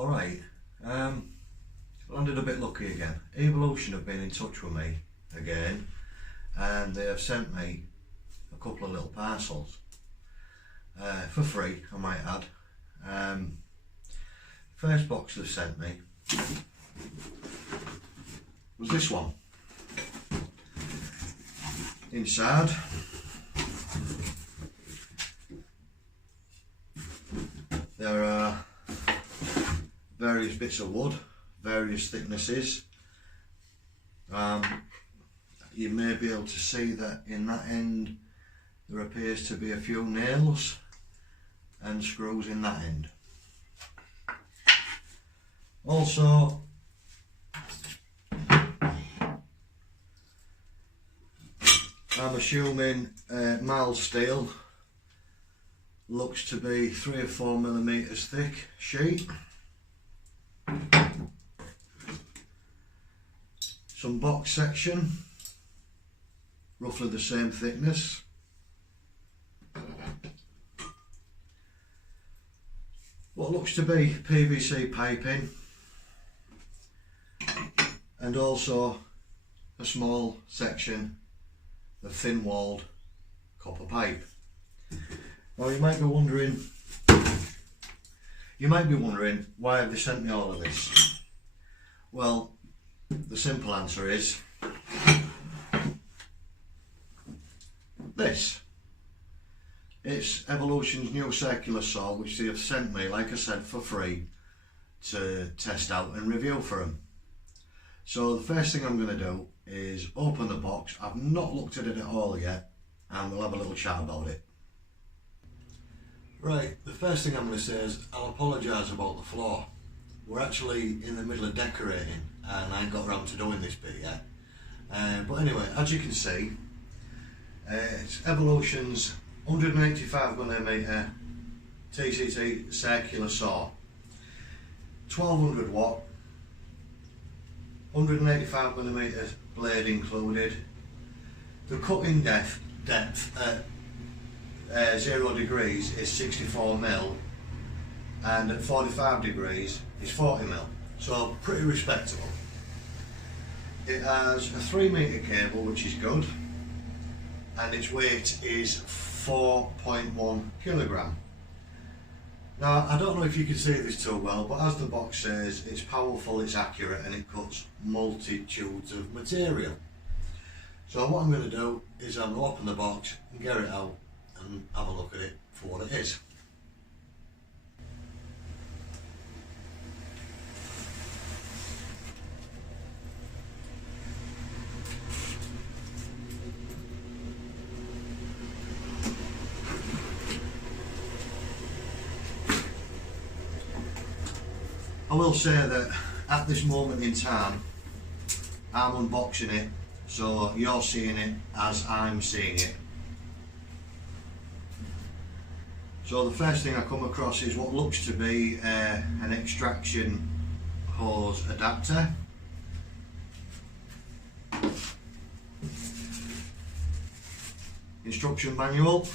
Alright, landed a bit lucky again. Evolution have been in touch with me again, and they have sent me a couple of little parcels for free, I might add. First box they've sent me was this one. Inside there are various bits of wood, various thicknesses. You may be able to see that in that end there appears to be a few nails and screws in that end. Also, I'm assuming mild steel, looks to be 3 or 4 millimeters thick sheet. Some box section, roughly the same thickness. What looks to be PVC piping, and also a small section of thin walled copper pipe. Now you might be wondering why have they sent me all of this? Well, the simple answer is this. It's Evolution's new circular saw, which they have sent me, like I said, for free to test out and review for them. So the first thing I'm going to do is open the box. I've not looked at it at all yet, and we'll have a little chat about it. Right, the first thing I'm going to say is I'll apologise about the floor. We're actually in the middle of decorating and I ain't got around to doing this bit yet. But anyway, as you can see, it's Evolution's 185mm TCT circular saw, 1200 watt, 185mm blade included. The cutting depth at 0 degrees is 64mm, and at 45 degrees is 40mm, so pretty respectable. It has a 3 metre cable, which is good, and its weight is 4.1 kilogram. Now, I don't know if you can see this too well, but as the box says, it's powerful, it's accurate, and it cuts multitudes of material. So what I'm going to do is I'm going to open the box and get it out and have a look at it for what it is. I will say that at this moment in time I'm unboxing it, so you're seeing it as I'm seeing it. So the first thing I come across is what looks to be an extraction hose adapter. Instruction manual.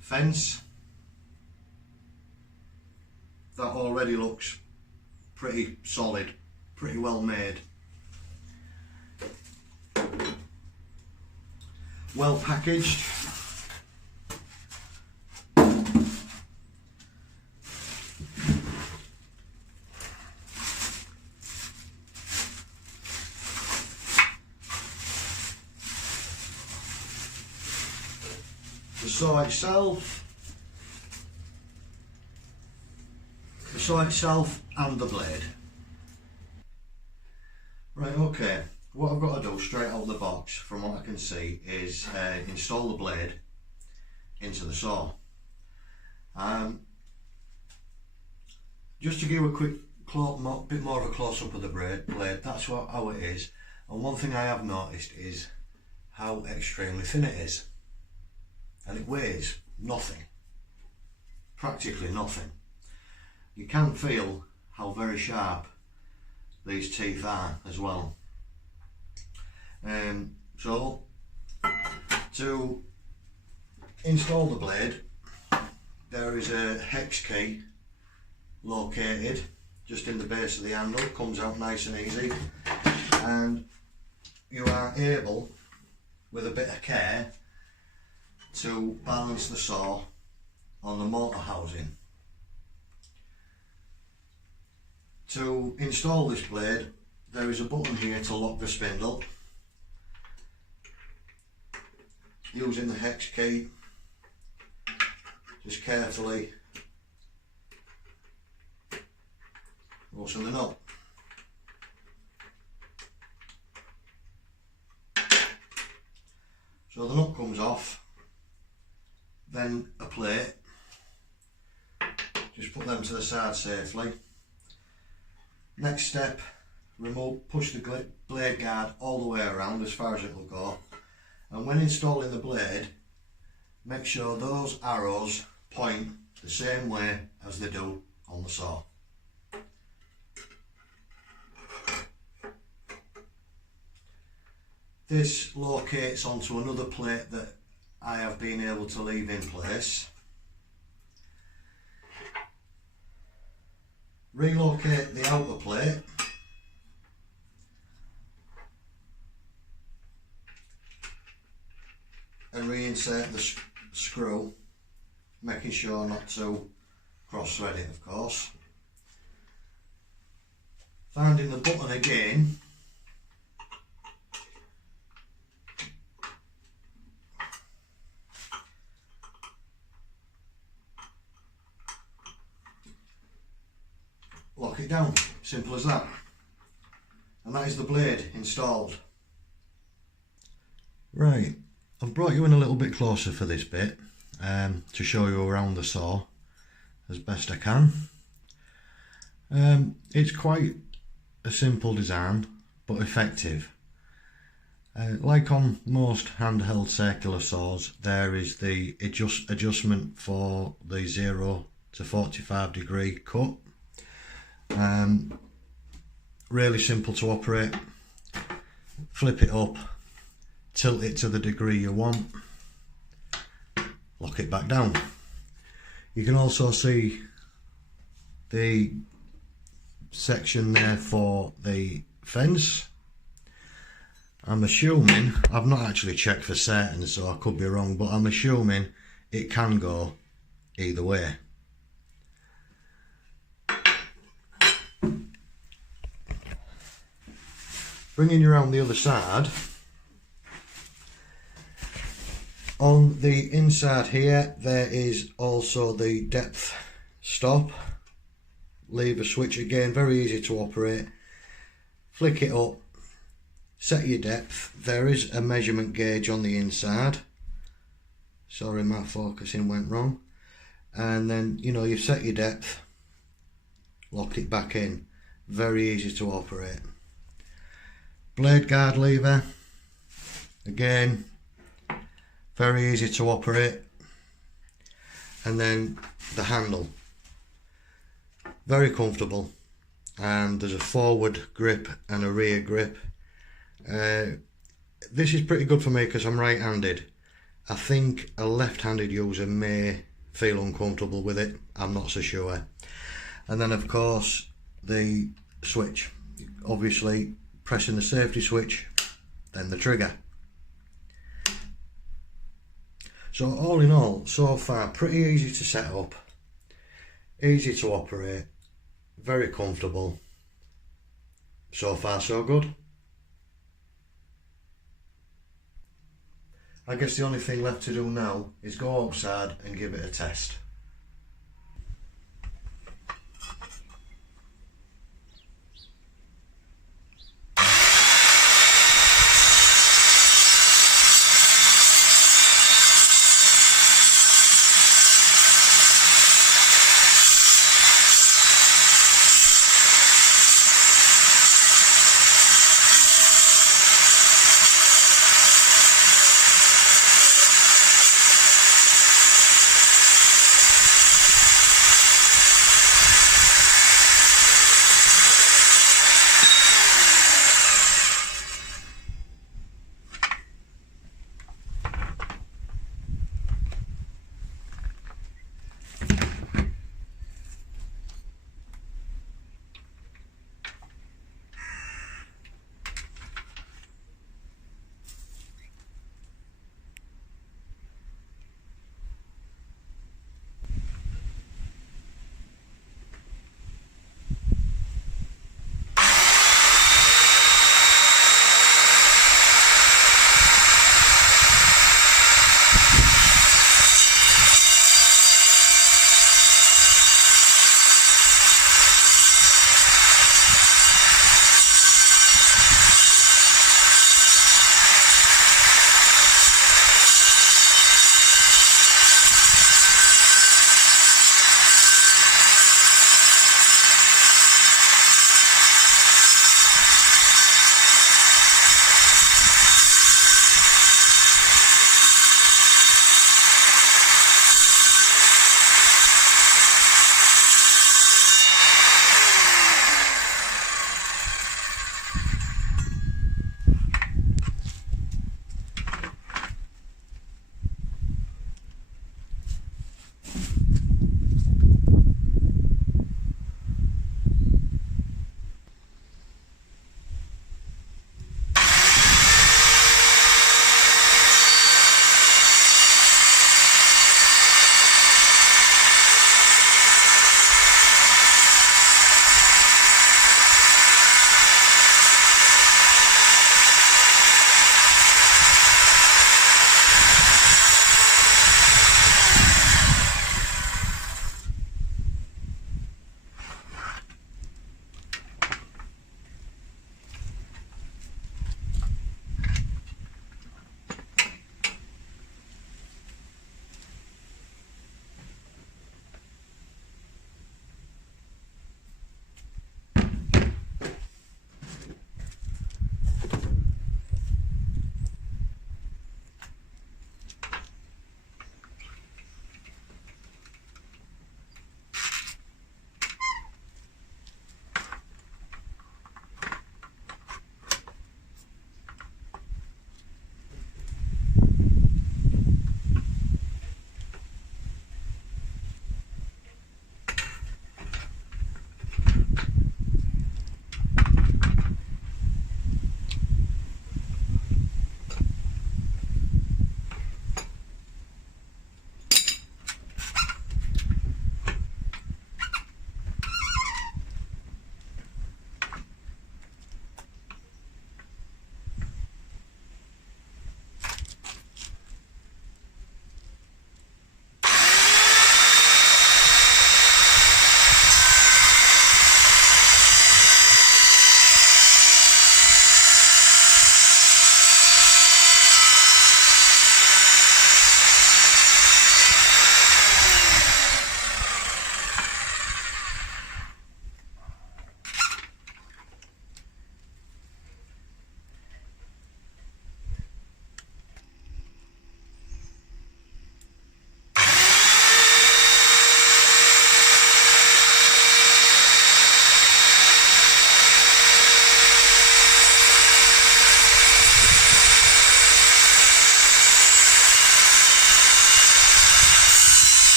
Fence. That already looks pretty solid, pretty well made. Well packaged. The saw itself and the blade. Right, okay, what I've got to do straight out of the box, from what I can see, is install the blade into the saw. Just to give a quick bit more of a close-up of the blade, that's how it is. And one thing I have noticed is how extremely thin it is. And it weighs nothing, practically nothing. You can feel how very sharp these teeth are as well. So to install the blade, there is a hex key located just in the base of the handle, comes out nice and easy, and you are able, with a bit of care, to balance the saw on the motor housing. To install this blade, there is a button here to lock the spindle. Using the hex key, just carefully loosen the nut. So the nut comes off, then a plate, just put them to the side safely. Next step, push the blade guard all the way around as far as it will go, and when installing the blade, make sure those arrows point the same way as they do on the saw. This locates onto another plate that I have been able to leave in place. Relocate the outer plate. And reinsert the screw, making sure not to cross thread it, of course. Finding the button again, lock it down, simple as that. And that is the blade installed. Right, I've brought you in a little bit closer for this bit to show you around the saw as best I can. It's quite a simple design but effective. Like on most handheld circular saws, there is the adjustment for the 0 to 45 degree cut. Really simple to operate. Flip it up, tilt it to the degree you want, lock it back down. You can also see the section there for the fence. I'm assuming, I've not actually checked for certain, so I could be wrong, but I'm assuming it can go either way. Bringing you around the other side, on the inside here there is also the depth stop lever switch, again very easy to operate. Flick it up, set your depth. There is a measurement gauge on the inside, sorry my focusing went wrong, and then you've set your depth, locked it back in, very easy to operate. Blade guard lever, again very easy to operate, and then the handle, very comfortable, and there's a forward grip and a rear grip. This is pretty good for me because I'm right-handed. I think a left-handed user may feel uncomfortable with it, I'm not so sure. And then of course the switch, obviously pressing the safety switch, then the trigger. So all in all, so far pretty easy to set up, easy to operate, very comfortable. So far so good. I guess the only thing left to do now is go outside and give it a test.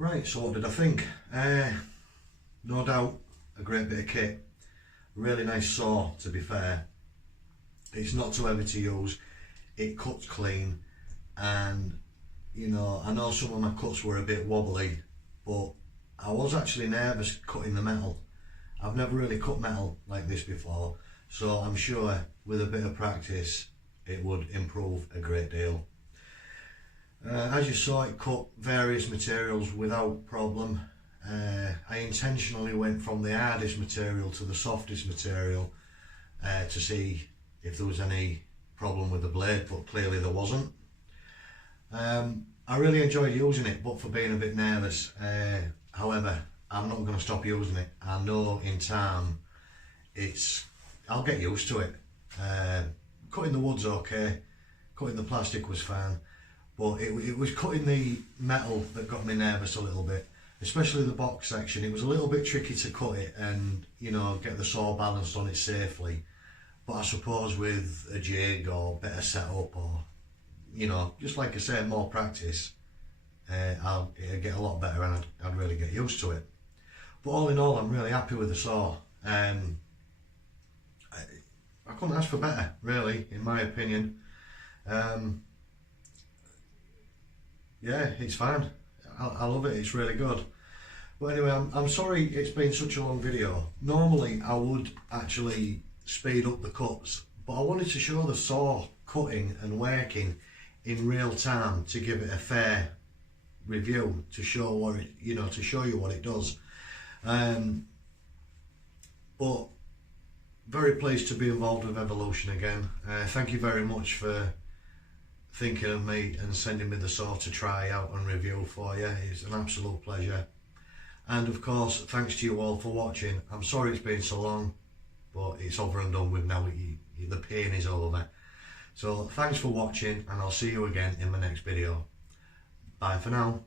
Right, so what did I think? No doubt a great bit of kit. Really nice saw, to be fair. It's not too heavy to use, it cuts clean, and you know, I know some of my cuts were a bit wobbly, but I was actually nervous cutting the metal. I've never really cut metal like this before, so I'm sure with a bit of practice it would improve a great deal. As you saw, it cut various materials without problem. I intentionally went from the hardest material to the softest material to see if there was any problem with the blade, but clearly there wasn't. I really enjoyed using it, but for being a bit nervous. However, I'm not going to stop using it. I know in time I'll get used to it. Cutting the wood's okay, cutting the plastic was fine, but it was cutting the metal that got me nervous a little bit, especially the box section. It was a little bit tricky to cut it and, you know, get the saw balanced on it safely. But I suppose with a jig or better setup, or, you know, just like I said, more practice, it'll get a lot better and I'd really get used to it. But all in all, I'm really happy with the saw. I couldn't ask for better, really, in my opinion. Yeah, it's fine. I love it, it's really good. But anyway, I'm sorry it's been such a long video. Normally I would actually speed up the cuts, but I wanted to show the saw cutting and working in real time to give it a fair review, to show what it, you know, to show you what it does. But very pleased to be involved with Evolution again. Thank you very much for thinking of me and sending me the saw to try out and review for you. It's an absolute pleasure. And of course, thanks to you all for watching. I'm sorry it's been so long, but it's over and done with now. The pain is over. So thanks for watching, and I'll see you again in my next video. Bye for now.